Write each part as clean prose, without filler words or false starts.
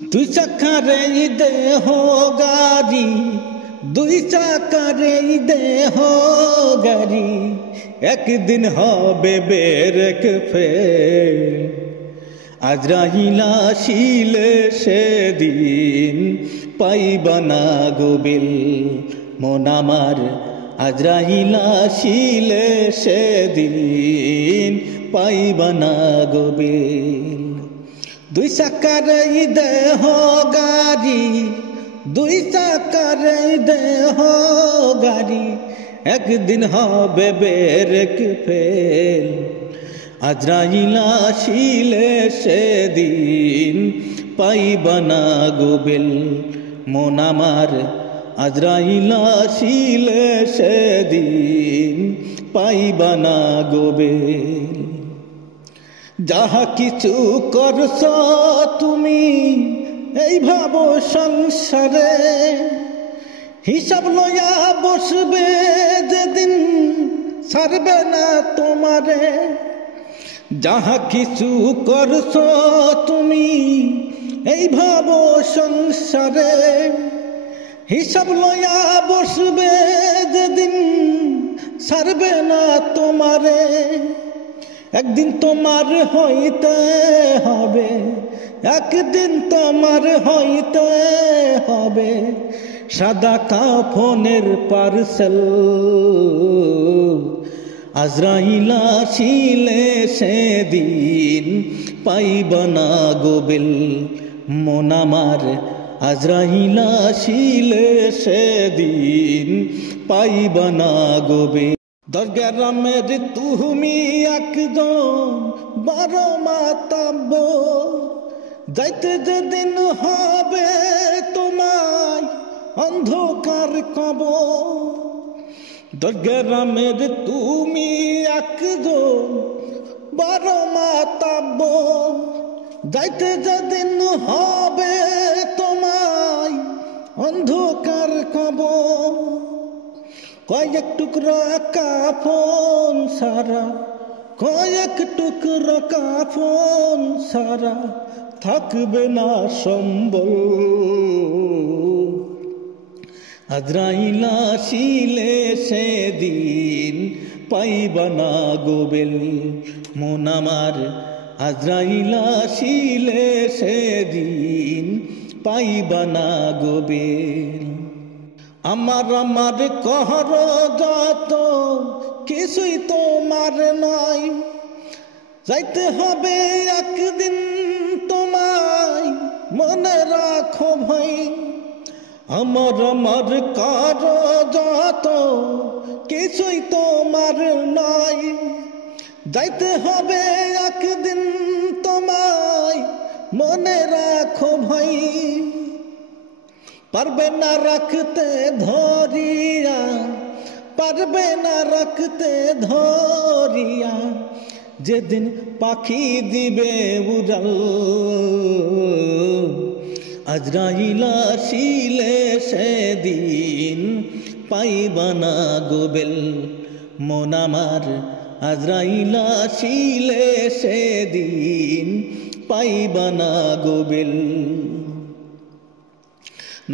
দুই চাকার এই দেহ গাড়ি, দুই চাকার এই দেহ গাড়ি, একদিন হবে ব্রেক ফেল। আজরাইল আসিলে সেদিন পাইবা না গো বেল। মন আমার আজরাইল আসিলে সেদিন পাইবা না গো বেল। দুই চাকার এই দেহ গাড়ি, দুই চাকার এই দেহ গাড়ি, একদিন হবে ব্রেক ফেল। আজরাইল আসিলে সেদিন পাইবা না গো বেল। মন আমার আজরাইল আসিলে সেদিন পাইবা না গো বেল। যাহা কিছু করছ তুমি এই ভাব সংসারে, হিসাব লইয়া বসবে যেদিন ছাড়বে না তোমারে। যাহা কিছু করছ তুমি এই ভাব সংসারে, হিসাব লইয়া বসবে যেদিন ছাড়বে না তোমারে। একদিন তোমার হইতে হবে, একদিন তোমার হইতে হবে সাদা কাফনের পার্সেল। আজরাইল আসিলে সেদিন পাইবা না গো বেল। মন আমার আজরাইল আসিলে সেদিন পাইবা না গো বেল। দরগারামের তুমি একজন বড় মাতাব্ব, যাইতে যেদিন হবে তোমায় অন্ধকার কবর। দরগারামের তুমি একজন বড় মাতাব্ব, যাইতে যেদিন হবে তোমায় অন্ধকার কবর। কয়েক টুকরা কাফন সারা, কয়েক টুকরা কাফন সারা থাকবে না সম্বল। আজরাইল আসিলে সেদিন পাইবা না গো বেল। মন আমার আজরাইল আসিলে সেদিন পাইবা না গো বেল। আমার আমার কহর যত কিছুই তোমার নয়, যাইতে হবে একদিন তোমায় মনে রাখো ভাই। আমার আমার কর যত কিছুই তোমার নয়, যাইতে হবে একদিন তোমায় মনে রাখো ভাই। পারবে না রাখতে ধরিয়া, পারবে না রাখতে ধরিয়া, যেদিন পাখি দিবে উড়াল। আজরাইল আসিলে সেদিন পাইবা না গো বেল। মন আমার আজরাইল আসিলে সেদিন পাইবা না গো বেল।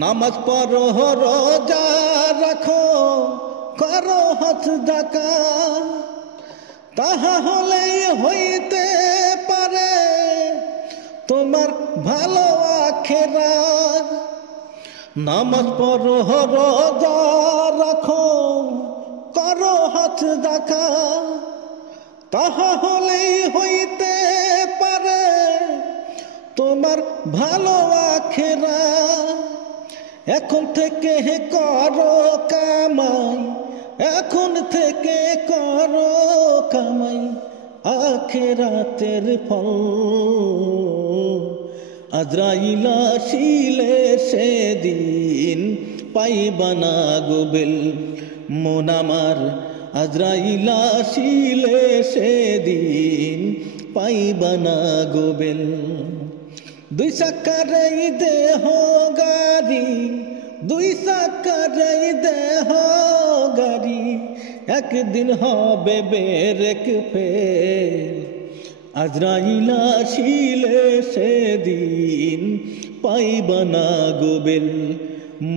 নামাজ পড়ো রোজা রাখো করো হজ যাকাত, তাহা হলেই হইতে পারে তোমার ভালো আখিরাত। নামাজ পড়ো রোজা রাখো করো হজ যাকাত, তাহা হলেই হইতে পারে তোমার ভালো আখিরাত। এখন থেকে করো কামাই, এখন থেকে করো কামাই, আখিরাতের ফল। আজরাইল আসিলে সেদিন পাইবা না গো বেল। মন আমার আজরাইল আসিলে সেদিন পাইবা না গো বেল। দুই চাকার এই দেহ গাড়ি, দুই চাকার এই দেহ গাড়ি, একদিন হবে ব্রেক ফেল। আজরাইল আসিলে সেদিন পাইবা না গোবেল।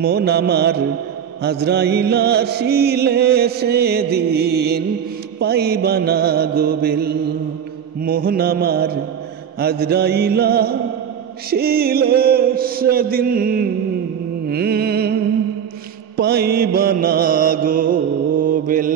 মন আমার আজরাইল আসিলে সেদিন পাইবা না গোবেল। মন আমার আজরাইল আসিলে সেদিন পাইবা না গোবেল।